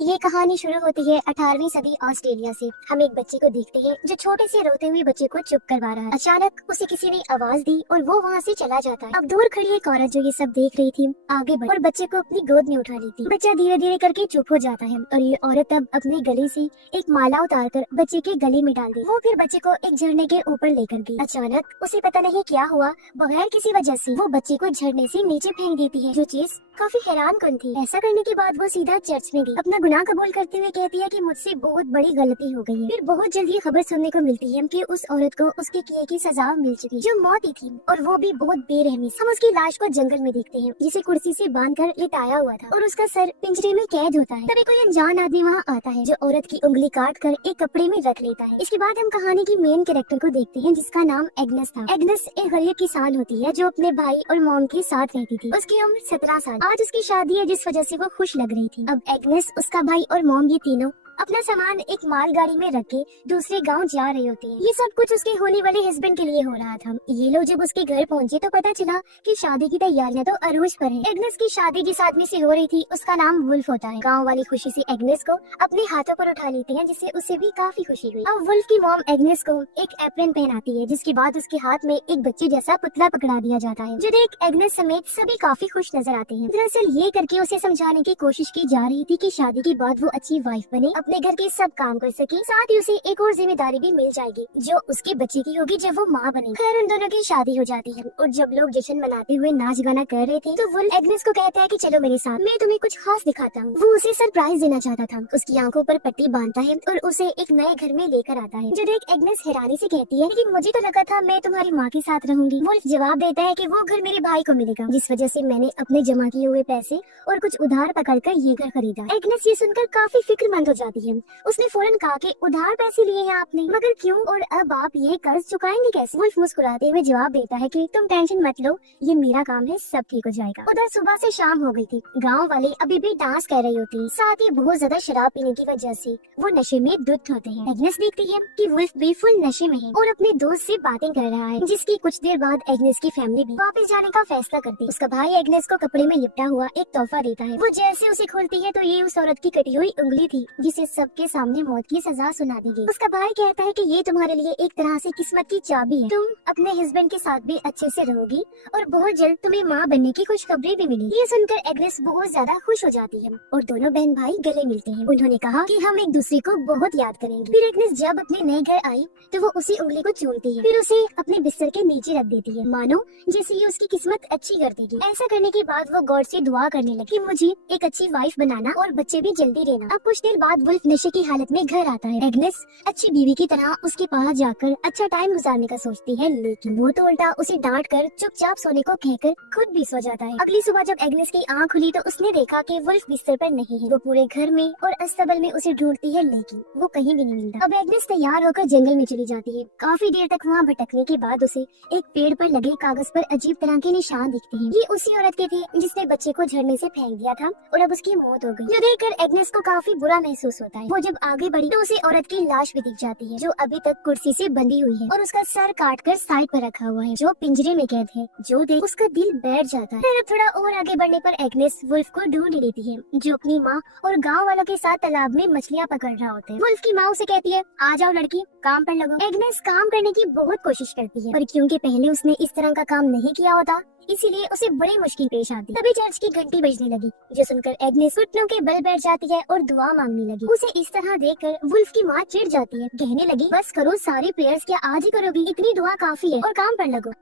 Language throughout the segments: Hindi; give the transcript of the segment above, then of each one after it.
ये कहानी शुरू होती है 18वीं सदी ऑस्ट्रेलिया से। हम एक बच्चे को देखते हैं जो छोटे से रोते हुए बच्चे को चुप करवा रहा है। अचानक उसे किसी ने आवाज दी और वो वहाँ से चला जाता है। अब दूर खड़ी एक औरत जो ये सब देख रही थी आगे बढ़ और बच्चे को अपनी गोद में उठा लेती। बच्चा धीरे धीरे करके चुप हो जाता है और ये औरत अब अपने गले से एक माला उतार कर बच्चे के गले में डाल दी। वो फिर बच्चे को एक झरने के ऊपर लेकर गई। अचानक उसे पता नहीं क्या हुआ, बगैर किसी वजह से वो बच्चे को झरने से नीचे फेंक देती है, जो चीज काफी हैरान कन थी। ऐसा करने के बाद वो सीधा चर्च में गई। अपना गुनाह कबूल करते हुए कहती है कि मुझसे बहुत बड़ी गलती हो गई है। फिर बहुत जल्द ये खबर सुनने को मिलती है कि उस औरत को उसके किए की सजा मिल चुकी, जो मौत ही थी, और वो भी बहुत बेरहमी से। हम उसकी लाश को जंगल में देखते हैं, जिसे कुर्सी से बांधकर लिटाया हुआ था और उसका सर पिंजरे में कैद होता है। तभी कोई अनजान आदमी वहाँ आता है, जो औरत की उंगली काट कर एक कपड़े में रख लेता है। इसके बाद हम कहानी की मेन कैरेक्टर को देखते हैं, जिसका नाम एग्नेस था। एग्नेस एक गरीब किसान होती है जो अपने भाई और मॉम के साथ रहती थी। उसकी उम्र 17 साल। आज उसकी शादी है, जिस वजह से वो खुश लग रही थी। अब एग्नेस, उसका भाई और मॉम, ये तीनों अपना सामान एक मालगाड़ी में रख के दूसरे गांव जा रही होती है। ये सब कुछ उसके होने वाले हस्बैंड के लिए हो रहा था। ये लोग जब उसके घर पहुंचे तो पता चला कि शादी की तैयारियां तो अरूज पर है। एग्नेस की शादी जिस आदमी से हो रही थी उसका नाम वुल्फ होता है। गांव वाली खुशी से एग्नेस को अपने हाथों पर उठा लेते हैं, जिससे उसे भी काफी खुशी हुई। अब वुल्फ की मॉम एग्नेस को एक एप्रन पहनाती है, जिसके बाद उसके हाथ में एक बच्चे जैसा पुतला पकड़ा दिया जाता है, जो देख एग्नेस समेत सभी काफी खुश नजर आते हैं। दरअसल ये करके उसे समझाने की कोशिश की जा रही थी कि शादी के बाद वो अच्छी वाइफ बने, अपने घर के सब काम कर सके, साथ ही उसे एक और जिम्मेदारी भी मिल जाएगी जो उसके बच्चे की होगी जब वो माँ बने। खैर उन दोनों की शादी हो जाती है और जब लोग जश्न मनाते हुए नाच गाना कर रहे थे तो वुल्फ एग्नेस को कहता है कि चलो मेरे साथ, मैं तुम्हें कुछ खास दिखाता हूँ। वो उसे सरप्राइज देना चाहता था। उसकी आंखों पर पट्टी बांधता है और उसे एक नए घर में लेकर आता है, जो देख एग्नेस हैरानी से कहती है लेकिन मुझे तो लगा था मैं तुम्हारी माँ के साथ रहूंगी। वुल्फ जवाब देता है कि वो घर मेरे भाई को मिलेगा, जिस वजह से मैंने अपने जमा किए हुए पैसे और कुछ उधार पकड़कर ये घर खरीदा। एग्नेस ये सुनकर काफी फिक्रमंद हो जाती है। उसने फौरन कहा कि उधार पैसे लिए हैं आपने, मगर क्यों, और अब आप ये कर्ज चुकाएंगे कैसे? वुल्फ मुस्कुराते हुए जवाब देता है कि तुम टेंशन मत लो, ये मेरा काम है, सब ठीक हो जाएगा। उधर सुबह से शाम हो गई थी। गांव वाले अभी भी डांस कर रही होती, साथ ही बहुत ज्यादा शराब पीने की वजह से वो नशे में धुत होते हैं। एग्नेस देखती है कि वुल्फ भी फुल नशे में है और अपने दोस्त से बातें कर रहा है, जिसकी कुछ देर बाद एग्नेस की फैमिली भी वापस जाने का फैसला करती है। उसका भाई एग्नेस को कपड़े में लिपटा हुआ एक तोहफा देता है। वो जैसे उसे खोलती है तो ये उस औरत की कटी हुई उंगली थी, जिसे सबके सामने मौत की सजा सुना दी गई। उसका भाई कहता है कि ये तुम्हारे लिए एक तरह से किस्मत की चाबी है, तुम अपने हस्बैंड के साथ भी अच्छे से रहोगी और बहुत जल्द तुम्हें माँ बनने की खुशखबरी भी मिलेगी। ये सुनकर एग्नेस बहुत ज्यादा खुश हो जाती है और दोनों बहन भाई गले मिलते हैं। उन्होंने कहा कि हम एक दूसरे को बहुत याद करेंगे। फिर एग्नेस जब अपने नए घर आई तो वो उसी उंगली को चूमती है, फिर उसे अपने बिस्तर के नीचे रख देती है, मानो जैसे ये उसकी किस्मत अच्छी कर देगी। ऐसा करने के बाद वो गॉड से दुआ करने लगी, मुझे एक अच्छी वाइफ बनाना और बच्चे भी जल्दी देना। अब कुछ देर बाद वुल्फ नशे की हालत में घर आता है। एग्नेस अच्छी बीवी की तरह उसके पास जाकर अच्छा टाइम गुजारने का सोचती है, लेकिन वो तो उल्टा उसे डांट कर चुपचाप सोने को कहकर खुद भी सो जाता है। अगली सुबह जब एग्नेस की आंख खुली तो उसने देखा कि वुल्फ बिस्तर पर नहीं है। वो पूरे घर में और अस्तबल में उसे ढूंढती है, लेकिन वो कहीं भी नहीं मिलता। अब एग्नेस तैयार होकर जंगल में चली जाती है। काफी देर तक वहाँ भटकने के बाद उसे एक पेड़ पर लगे कागज पर अजीब तरह के निशान दिखते हैं। ये उसी औरत के थे जिसने बच्चे को झरने से फेंक दिया था और अब उसकी मौत हो गई। जो देखकर एग्नेस को काफी बुरा महसूस होता है। वो जब आगे बढ़ी तो उसे औरत की लाश भी दिख जाती है, जो अभी तक कुर्सी से बंधी हुई है और उसका सर काटकर साइड पर रखा हुआ है, जो पिंजरे में कैद है। जो देख उसका दिल बैठ जाता है। फिर थोड़ा और आगे बढ़ने पर एग्नेस वुल्फ को ढूंढ लेती है, जो अपनी माँ और गांव वालों के साथ तालाब में मछलियाँ पकड़ रहा होता है। वुल्फ की माँ उसे कहती है, आ जाओ लड़की, काम पर लगो। एग्नेस काम करने की बहुत कोशिश करती है, पर क्योंकि पहले उसने इस तरह का काम नहीं किया होता, इसीलिए उसे बड़ी मुश्किल पेश आती। तभी चर्च की घंटी बजने लगी, जो सुनकर एग्नेस घुटनों के बल बैठ जाती है और दुआ मांगने लगी। उसे इस तरह देखकर वुल्फ की माँ चिढ़ जाती है, कहने लगी, बस करो, सारे प्रेयर्स क्या आज ही करोगी? इतनी दुआ काफी है और काम पर लगो।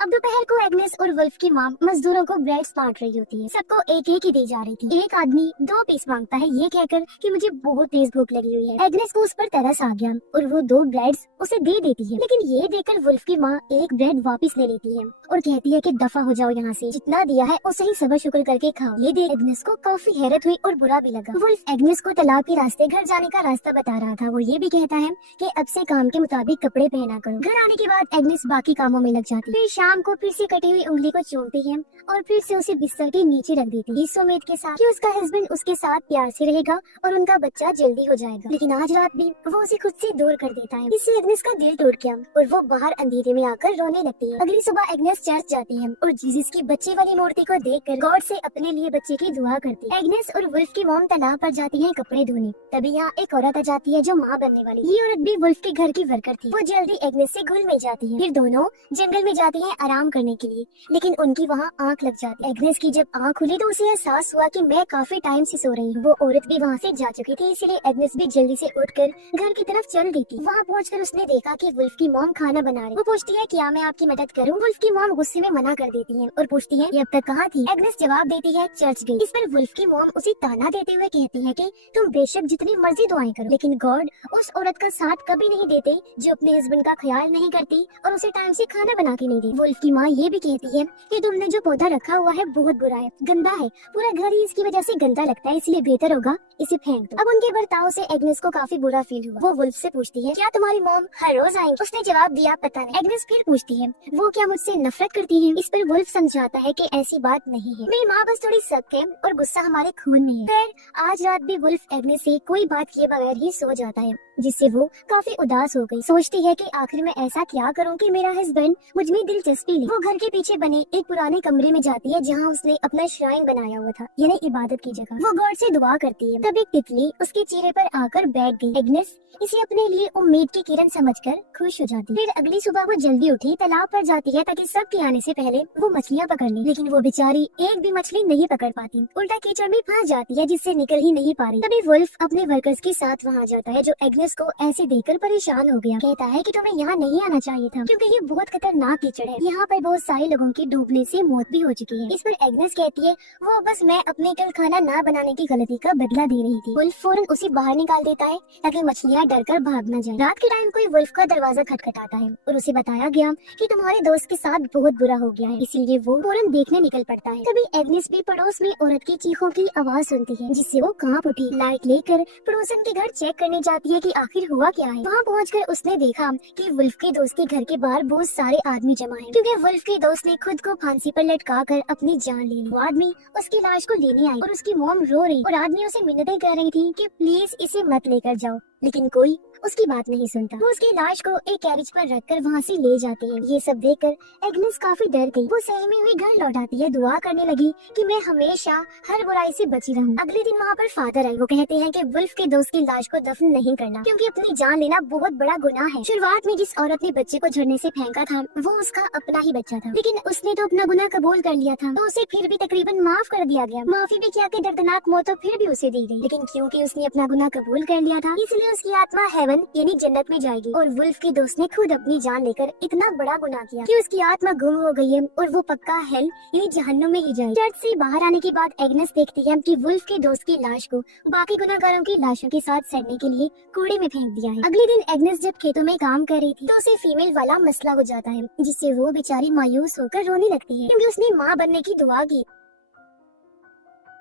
अब दोपहर को एग्नेस और वुल्फ की माँ मजदूरों को ब्रेड बांट रही होती है। सबको एक एक ही दी जा रही थी। एक आदमी 2 पीस मांगता है, ये कहकर कि मुझे बहुत तेज भूख लगी हुई है। एग्नेस को उस पर तरस आ गया और वो 2 ब्रेड्स उसे दे देती है, लेकिन ये देखकर वुल्फ की माँ एक ब्रेड वापस ले लेती है और कहती है कि दफा हो जाओ यहाँ से, जितना दिया है उसे ही सबर शुक्र करके खाओ। ये देख एग्नेस को काफी हैरत हुई और बुरा भी लगा। वुल्फ एग्नेस को तालाब के रास्ते घर जाने का रास्ता बता रहा था। वो ये भी कहता है कि अब से काम के मुताबिक कपड़े पहना करो। घर आने के बाद एग्नेस बाकी कामों में लग जाती है। फिर शाम शाम को फिर से कटी हुई उंगली को चूमती है और फिर से उसे बिस्तर के नीचे रख देती है, इस उम्मीद के साथ कि उसका हस्बैंड उसके साथ प्यार से रहेगा और उनका बच्चा जल्दी हो जाएगा। लेकिन आज रात भी वो उसे खुद से दूर कर देता है। इससे एग्नेस का दिल टूट गया और वो बाहर अंधेरे में आकर रोने लगती है। अगली सुबह एग्नेस चर्च जाती है और जीसस की बच्चे वाली मूर्ति को देखकर गॉड से अपने लिए बच्चे की दुआ करती है। एग्नेस और वुल्फ की मॉम तालाब पर जाती है कपड़े धोने। तभी यहाँ एक औरत आ जाती है जो माँ बनने वाली। ये औरत भी वुल्फ के घर की वर्कर थी। वो जल्दी एग्नेस से घुल मिल जाती है। फिर दोनों जंगल में जाती है आराम करने के लिए, लेकिन उनकी वहाँ आँख लग जाती है। एग्नेस की जब आँख खुली तो उसे एहसास हुआ कि मैं काफी टाइम से सो रही हूँ। वो औरत भी वहाँ से जा चुकी थी, इसलिए एग्नेस भी जल्दी से उठकर घर की तरफ चल दी थी। वहाँ पहुंचकर उसने देखा कि वुल्फ की मॉम खाना बना रही। वो पूछती है क्या मैं आपकी मदद करूँ? वुल्फ की मॉम गुस्से में मना कर देती है और पूछती है ये अब तक कहाँ थी? एग्नेस जवाब देती है चर्च गई। इस पर वुल्फ की मॉम उसे ताना देते हुए कहती है कि तुम बेशक जितनी मर्जी दुआएं करो, लेकिन गॉड उस औरत का साथ कभी नहीं देते जो अपने हस्बैंड का ख्याल नहीं करती और उसे टाइम से खाना बना के नहीं देती। वुल्फ की माँ ये भी कहती है कि तुमने जो पौधा रखा हुआ है बहुत बुरा है, गंदा है, पूरा घर ही इसकी वजह से गंदा लगता है, इसलिए बेहतर होगा इसे फेंक दो। अब उनके बर्ताव से एग्नेस को काफी बुरा फील हुआ। वो वुल्फ से पूछती है क्या तुम्हारी मॉम हर रोज आएंगी? उसने जवाब दिया पता नहीं। एग्नेस फिर पूछती है वो क्या मुझसे नफरत करती है? इस पर वुल्फ समझाता है कि ऐसी बात नहीं है, मेरी माँ बस थोड़ी सख्त है और गुस्सा हमारे खून में है। फिर आज रात भी वुल्फ एग्नेस से कोई बात किए बगैर ही सो जाता है, जिससे वो काफी उदास हो गई। सोचती है कि आखिर मैं ऐसा क्या करूं कि मेरा हस्बैंड मुझ में दिलचस्पी ले। वो घर के पीछे बने एक पुराने कमरे में जाती है जहां उसने अपना श्राइन बनाया हुआ था, यानी इबादत की जगह। वो गॉड से दुआ करती है। तब एक तितली उसके चेहरे पर आकर बैठ गई। एग्नेस इसे अपने लिए उम्मीद की किरण समझकर खुश हो जाती। फिर अगली सुबह वो जल्दी उठी, तालाब पर जाती है ताकि सबके आने से पहले वो मछलियाँ पकड़ ले, लेकिन वो बेचारी एक भी मछली नहीं पकड़ पाती, उल्टा कीचड़ में फंस जाती है जिससे निकल ही नहीं पा रही। तभी वुल्फ अपने वर्कर्स के साथ वहाँ जाता है जो एग्नेस को ऐसे देखकर परेशान हो गया। कहता है कि तुम्हें यहाँ नहीं आना चाहिए था क्योंकि ये बहुत खतरनाक कीचड़ है, यहाँ पर बहुत सारे लोगों की डूबने से मौत भी हो चुकी है। इस पर एग्नेस कहती है वो बस मैं अपने कल खाना ना बनाने की गलती का बदला दे रही थी। वुल्फ फौरन उसे बाहर निकाल देता है ताकि मछलियाँ डरकर भाग न जाए। रात के टाइम कोई वुल्फ का दरवाजा खटखटाता है और उसे बताया गया कि तुम्हारे दोस्त के साथ बहुत बुरा हो गया है, इसीलिए वो फौरन देखने निकल पड़ता है। तभी एग्नेस भी पड़ोस में औरत की चीखों की आवाज सुनती है जिससे वो कांप उठी। लाइट लेकर पड़ोसन के घर चेक करने जाती है कि आखिर हुआ क्या है। वहाँ पहुंचकर उसने देखा कि वुल्फ के दोस्त के घर के बाहर बहुत सारे आदमी जमा हैं, क्योंकि वुल्फ के दोस्त ने खुद को फांसी पर लटका कर अपनी जान ले ली। वो आदमी उसकी लाश को लेने आई और उसकी मॉम रो रही और आदमी उसे मिन्नतें कर रही थी कि प्लीज इसे मत लेकर जाओ, लेकिन कोई उसकी बात नहीं सुनता। वो उसकी लाश को एक कैरेज पर रखकर वहाँ से ले जाते हैं। ये सब देखकर एग्नेस काफी डर गई। वो सहमी हुई घर लौट आती है, दुआ करने लगी कि मैं हमेशा हर बुराई से बची रहूं। अगले दिन वहाँ पर फादर आए। वो कहते हैं कि वुल्फ के दोस्त की लाश को दफन नहीं करना क्योंकि अपनी जान लेना बहुत बड़ा गुनाह है। शुरुआत में जिस औरत ने बच्चे को झरने से फेंका था वो उसका अपना ही बच्चा था, लेकिन उसने तो अपना गुनाह कबूल कर लिया था, तो उसे फिर भी तकरीबन माफ कर दिया गया। माफी भी किया कि दर्दनाक मौत तो फिर भी उसे दी गई, लेकिन क्योंकि उसने अपना गुनाह कबूल कर लिया था इसलिए उसकी आत्मा हेवन यानी जन्नत में जाएगी। और वुल्फ के दोस्त ने खुद अपनी जान लेकर इतना बड़ा गुनाह किया कि उसकी आत्मा गुम हो गई है और वो पक्का हेल यानी जहन्नुम में ही जाएगी। चर्च से बाहर आने के बाद एग्नेस देखती है कि वुल्फ के दोस्त की लाश को बाकी गुनाहगारों की लाशों के साथ सड़ने के लिए कूड़े में फेंक दिया है। अगले दिन एग्नेस जब खेतों में काम कर रही थी तो उसे फीमेल वाला मसला हो जाता है, जिससे वो बेचारी मायूस होकर रोने लगती है क्योंकि उसने माँ बनने की दुआ की।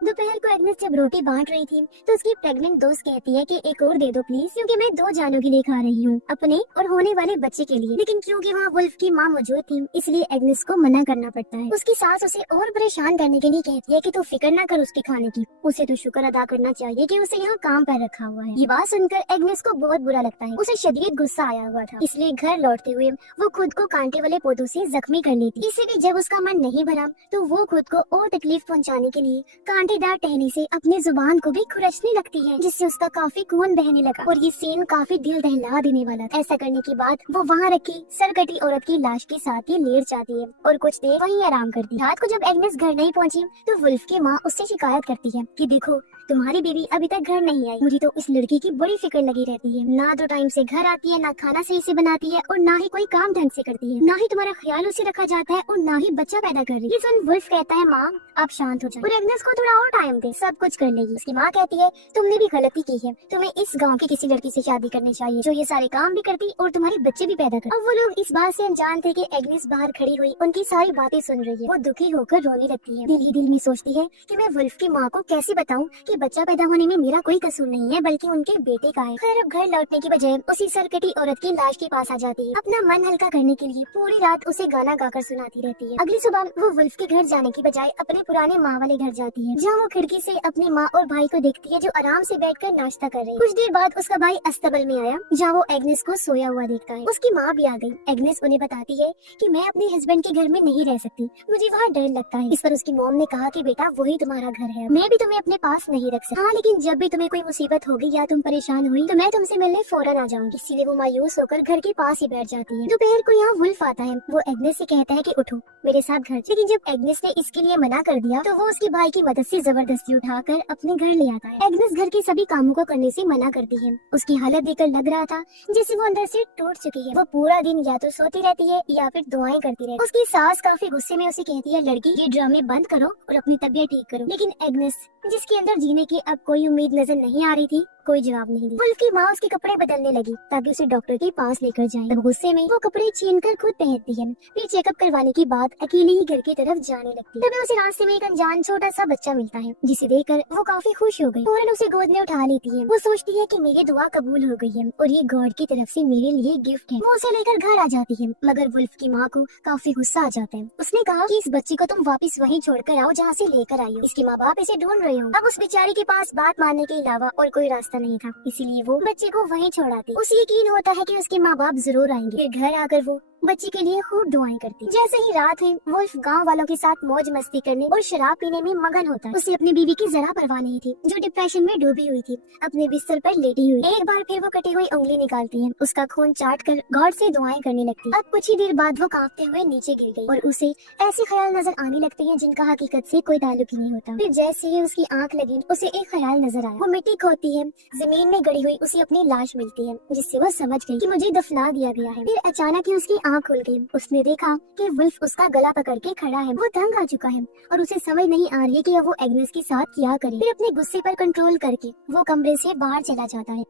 दोपहर को एग्नेस जब रोटी बांट रही थी तो उसकी प्रेग्नेंट दोस्त कहती है कि एक और दे दो प्लीज, क्योंकि मैं 2 जानों के लिए खा रही हूँ, अपने और होने वाले बच्चे के लिए। लेकिन क्योंकि वहाँ वुल्फ की माँ मौजूद थी इसलिए एग्नेस को मना करना पड़ता है। उसकी सास उसे और परेशान करने के लिए कहती है कि तू फिक्र ना कर उसके खाने की, उसे तो शुक्र अदा करना चाहिए कि उसे यहाँ काम पर रखा हुआ है। ये बात सुनकर एग्नेस को बहुत बुरा लगता है। उसे शदीद गुस्सा आया हुआ था, इसलिए घर लौटते हुए वो खुद को कांटे वाले पौधों से जख्मी कर लेती। इससे भी जब उसका मन नहीं भरा तो वो खुद को और तकलीफ पहुँचाने के लिए कांटेदार टहनी से अपनी जुबान को भी खुरचने लगती है, जिससे उसका काफी खून बहने लगा और ये सीन काफी दिल दहला देने वाला था। ऐसा करने के बाद वो वहाँ रखी सरकटी औरत की लाश के साथ ही लेट जाती है और कुछ देर वहीं आराम करती है। रात को जब एग्नेस घर नहीं पहुँची तो वुल्फ की माँ उससे शिकायत करती है कि देखो तुम्हारी बीवी अभी तक घर नहीं आई, मुझे तो इस लड़की की बड़ी फिक्र लगी रहती है, ना तो टाइम से घर आती है, ना खाना सही से बनाती है और ना ही कोई काम ढंग से करती है, ना ही तुम्हारा ख्याल उसे रखा जाता है और ना ही बच्चा पैदा कर रही है। सुन वुल्फ कहता है माँ आप शांत हो जाओ और एग्नेस को थोड़ा और टाइम दे, सब कुछ कर लेगी। उसकी माँ कहती है तुमने भी गलती की है, तुम्हें इस गाँव की किसी लड़की से शादी करनी चाहिए जो ये सारे काम भी करती और तुम्हारे बच्चे भी पैदा कर। अब वो लोग इस बात से अनजान थे कि एग्नेस बाहर खड़ी हुई उनकी सारी बातें सुन रही है। वो दुखी होकर रोने लगती है, दिल ही दिल में सोचती है कि मैं वुल्फ की माँ को कैसे बताऊँ कि बच्चा पैदा होने में मेरा कोई कसूर नहीं है बल्कि उनके बेटे का है। खैर अब घर लौटने की बजाय उसी सरकटी औरत की लाश के पास आ जाती है। अपना मन हल्का करने के लिए पूरी रात उसे गाना गाकर सुनाती रहती है। अगली सुबह वो वुल्फ के घर जाने की बजाय अपने पुराने माँ वाले घर जाती है, जहाँ वो खिड़की से अपनी माँ और भाई को देखती है जो आराम से बैठकर नाश्ता कर रहे हैं। कुछ देर बाद उसका भाई अस्तबल में आया, जहाँ वो एग्नेस को सोया हुआ देखता है। उसकी माँ भी आ गई। एग्नेस उन्हें बताती है कि मैं अपने हस्बैंड के घर में नहीं रह सकती, मुझे वहाँ डर लगता है। इस पर उसकी मॉम ने कहा कि बेटा वही तुम्हारा घर है, मैं भी तुम्हें अपने पास नहीं रख सकती। हाँ, लेकिन जब भी तुम्हें कोई मुसीबत होगी या तुम परेशान हुई तो मैं तुमसे मिलने फौरन आ जाऊंगी। इसीलिए वो मायूस होकर घर के पास ही बैठ जाती है। दोपहर को यहाँ वुल्फ आता है। वो एग्नेस से कहता है कि उठो मेरे साथ घर। लेकिन जब एग्नेस ने इसके लिए मना कर दिया तो वो उसके भाई की मदद से जबरदस्ती उठाकर अपने घर ले आता है। एग्नेस घर के सभी कामों को करने से मना करती है। उसकी हालत देखकर लग रहा था जैसे वो अंदर से टूट चुकी है। वो पूरा दिन या तो सोती रहती है या फिर दुआएं करती रहती है। उसकी सास काफी गुस्से में उसे कहती है, लड़की ये ड्रामे बंद करो और अपनी तबीयत ठीक करो। लेकिन एग्नेस, जिसके अंदर जीने की अब कोई उम्मीद नजर नहीं आ रही थी, कोई जवाब नहीं दी। वुल्फ की माँ उसके कपड़े बदलने लगी ताकि उसे डॉक्टर के पास लेकर जाए। तब गुस्से में वो कपड़े छीनकर खुद पहनती है। फिर चेकअप करवाने के बाद अकेले ही घर की तरफ जाने लगती है। तभी उसे रास्ते में एक अनजान छोटा सा बच्चा मिलता है, जिसे देखकर वो काफी खुश हो गई। फौरन उसे गोद में उठा लेती है। वो सोचती है कि मेरी दुआ कबूल हो गई है और ये गॉड की तरफ से मेरे लिए गिफ्ट है। वो उसे लेकर घर आ जाती है, मगर वुल्फ की माँ को काफी गुस्सा आ जाता है। उसने कहा कि इस बच्चे को तुम वापस वहीं छोड़कर आओ जहाँ से लेकर आई हो। इसके माँ बाप इसे ढूंढ रहे हो। अब उस बेचारी के पास बात मानने के अलावा और कोई रास्ता नहीं था, इसीलिए वो बच्चे को वहीं छोड़ाती। उसे यकीन होता है कि उसके माँ बाप जरूर आएंगे। फिर घर आकर वो बच्चे के लिए खूब दुआएं करती। जैसे ही रात हुई, वुल्फ गांव वालों के साथ मौज मस्ती करने और शराब पीने में मगन होता है। उसे अपनी बीवी की जरा परवाह नहीं थी, जो डिप्रेशन में डूबी हुई थी, अपने बिस्तर पर लेटी हुई। एक बार फिर वो कटी हुई उंगली निकालती है, उसका खून चाट कर गॉड से दुआएं करने लगती। अब कुछ ही देर बाद वो कांपते हुए नीचे गिर गई और उसे ऐसे ख्याल नजर आने लगते हैं जिनका हकीकत से कोई ताल्लुक ही नहीं होता। फिर जैसे ही उसकी आंख लगी, उसे एक ख्याल नजर आया। वो मिट्टी खोदती है, जमीन में गड़ी हुई उसे अपनी लाश मिलती है, जिससे वो समझ गई कि मुझे दफना दिया गया है। फिर अचानक ही उसकी आंख खुल गई। उसने देखा कि वुल्फ उसका गला पकड़ के खड़ा है। वो दंग आ चुका है और उसे समझ नहीं आ रही है कि अब वो एग्नेस के साथ क्या करे। फिर अपने गुस्से पर कंट्रोल करके वो कमरे से बाहर चला जाता है।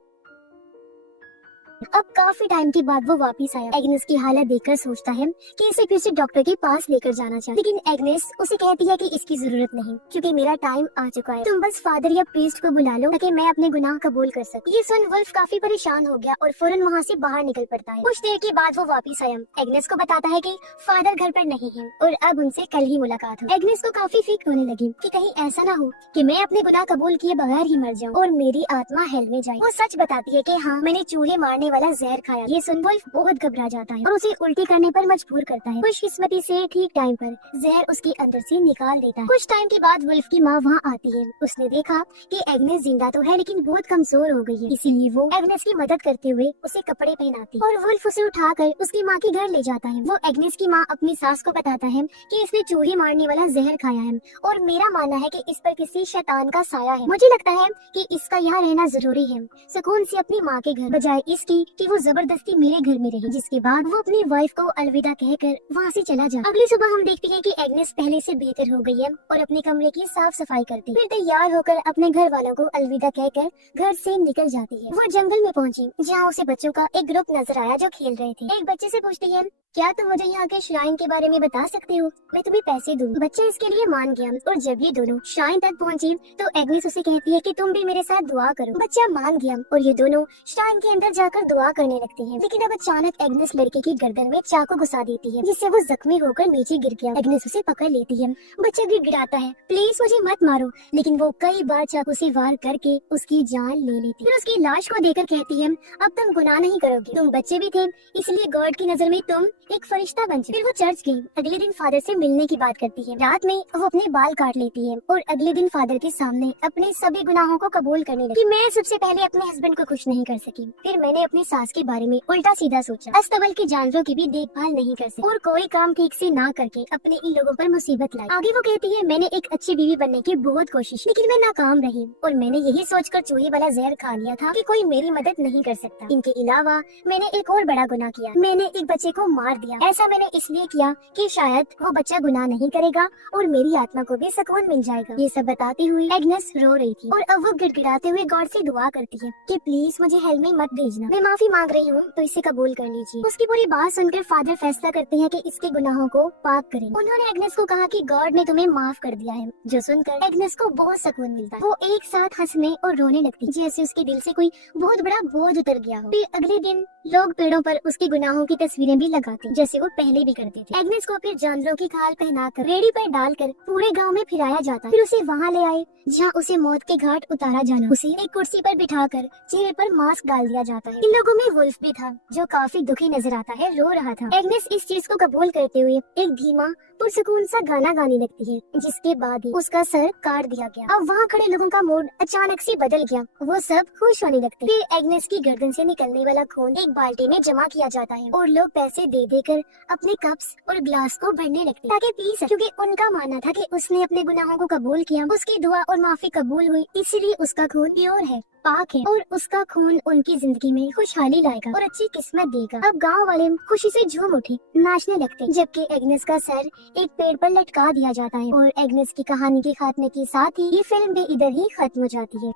अब काफी टाइम के बाद वो वापस आया। एग्नेस की हालत देखकर सोचता है कि इसे फिर से डॉक्टर के पास लेकर जाना चाहिए, लेकिन एग्नेस उसे कहती है कि इसकी जरूरत नहीं, क्योंकि मेरा टाइम आ चुका है। तुम बस फादर या प्रीस्ट को बुला लो ताकि मैं अपने गुनाह कबूल कर सकूं। ये सुन वुल्फ काफी परेशान हो गया और फौरन वहाँ से बाहर निकल पड़ता है। कुछ देर के बाद वो वापस आया। एग्नेस को बताता है कि फादर घर पर नहीं है और अब उनसे कल ही मुलाकात हो। एग्नेस को काफी फिक्र होने लगी कि कहीं ऐसा ना हो कि मैं अपने गुनाह कबूल किए बगैर ही मर जाऊँ और मेरी आत्मा हेल में जाए। वो सच बताती है कि हाँ, मैंने चूहे मारने वाला जहर खाया। ये सुन वुल्फ बहुत घबरा जाता है और उसे उल्टी करने पर मजबूर करता है। खुशकिस्मती से ठीक टाइम पर जहर उसके अंदर से निकाल देता है। कुछ टाइम के बाद वुल्फ की माँ वहाँ आती है। उसने देखा कि एग्नेस जिंदा तो है लेकिन बहुत कमजोर हो गई है, इसीलिए वो एग्नेस की मदद करते हुए उसे कपड़े पहनाती और वुल्फ उसे उठाकर उसकी माँ के घर ले जाता है। वो एग्नेस की माँ अपनी सास को बताता है कि इसने चूहे मारने वाला जहर खाया है और मेरा मानना है कि इस पर किसी शैतान का साया है। मुझे लगता है कि इसका यहाँ रहना जरूरी है, सुकून से अपनी माँ के घर, बजाय इसकी कि वो जबरदस्ती मेरे घर में रही। जिसके बाद वो अपनी वाइफ को अलविदा कहकर वहाँ से चला जाता। अगली सुबह हम देखते हैं कि एग्नेस पहले से बेहतर हो गई है और अपने कमरे की साफ सफाई करती, फिर तैयार होकर अपने घर वालों को अलविदा कहकर घर से निकल जाती है। वो जंगल में पहुंची, जहाँ उसे बच्चों का एक ग्रुप नजर आया जो खेल रहे थे। एक बच्चे से पूछती है, क्या तुम मुझे यहाँ के श्राइन के बारे में बता सकते हो, मैं तुम्हें पैसे दूँ। बच्चा इसके लिए मान गया और जब ये दोनों श्राइन तक पहुँची तो एग्नेस उसे कहती है कि तुम भी मेरे साथ दुआ करो। बच्चा मान गया और ये दोनों श्राइन के अंदर जाकर दुआ करने लगती है। लेकिन अब अचानक एग्नेस लड़के की गर्दन में चाकू घुसा देती है, जिससे वो जख्मी होकर नीचे गिर गया। एग्नेस उसे पकड़ लेती है। बच्चा गिड़गिड़ाता है, प्लीज मुझे मत मारो, लेकिन वो कई बार चाकू से वार करके उसकी जान ले लेती। फिर उसकी लाश को देखकर कहती है, अब तुम गुनाह नहीं करोगे, तुम बच्चे भी थे इसलिए गॉड की नजर में तुम एक फरिश्ता बन चुके। फिर वो चर्च गई। अगले दिन फादर से मिलने की बात करती है। रात में वो अपने बाल काट लेती है और अगले दिन फादर के सामने अपने सभी गुनाहों को कबूल करने लगी कि मैं सबसे पहले अपने हस्बैंड को खुश नहीं कर सकी। फिर मैंने अपनी सास के बारे में उल्टा सीधा सोचा, अस्तबल के जानवरों की भी देखभाल नहीं कर सकी और कोई काम ठीक से ना करके अपने इन लोगों पर मुसीबत लाई। आगे वो कहती है, मैंने एक अच्छी बीवी बनने की बहुत कोशिश, लेकिन मैं नाकाम रही और मैंने यही सोचकर चूहे वाला जहर खा लिया था कि कोई मेरी मदद नहीं कर सकता। इनके अलावा मैंने एक और बड़ा गुनाह किया, मैंने एक बच्चे को मार मार दिया। ऐसा मैंने इसलिए किया कि शायद वो बच्चा गुनाह नहीं करेगा और मेरी आत्मा को भी सुकून मिल जाएगा। ये सब बताती हुई एग्नेस रो रही थी और अब वो गिड़गिड़ाते हुए गॉड से दुआ करती है कि प्लीज मुझे हेल में मत भेजना, मैं माफी मांग रही हूँ तो इसे कबूल कर लीजिए। उसकी पूरी बात सुनकर फादर फैसला करते हैं कि इसके गुनाहों को पाक करें। उन्होंने एग्नेस को कहा कि गॉड ने तुम्हें माफ कर दिया है, जो सुनकर एग्नेस को बहुत सुकून मिलता है। वो एक साथ हंसने और रोने लगती जैसे उसके दिल से कोई बहुत बड़ा बोझ उतर गया हो। फिर अगले दिन लोग पेड़ों पर उसके गुनाहों की तस्वीरें भी लगाते जैसे वो पहले भी करते थे। एग्नेस को फिर जानवरों की खाल पहनाकर रेडी पर डालकर पूरे गांव में फिराया जाता। फिर उसे वहां ले आए जहां उसे मौत के घाट उतारा जाना। उसे एक कुर्सी पर बिठाकर चेहरे पर मास्क डाल दिया जाता है। इन लोगों में वुल्फ भी था जो काफी दुखी नजर आता है, रो रहा था। एग्नेस इस चीज को कबूल करते हुए एक धीमा पुरसुकून सा गाना गाने लगती है, जिसके बाद ही उसका सर काट दिया गया। अब वहाँ खड़े लोगों का मूड अचानक से बदल गया, वो सब खुश होने लगते। फिर एग्नेस की गर्दन से निकलने वाला खून एक बाल्टी में जमा किया जाता है और लोग पैसे दे देकर अपने कप्स और ग्लास को भरने लगते ताकि पी सके, क्योंकि उनका मानना था कि उसने अपने गुनाहों को कबूल किया, उसकी दुआ और माफी कबूल हुई, इसीलिए उसका खून प्योर है, पाक है और उसका खून उनकी जिंदगी में खुशहाली लाएगा और अच्छी किस्मत देगा। अब गांव वाले खुशी से झूम उठे, नाचने लगते, जबकि एग्नेस का सर एक पेड़ पर लटका दिया जाता है और एग्नेस की कहानी के खात्मे के साथ ही ये फिल्म भी इधर ही खत्म हो जाती है।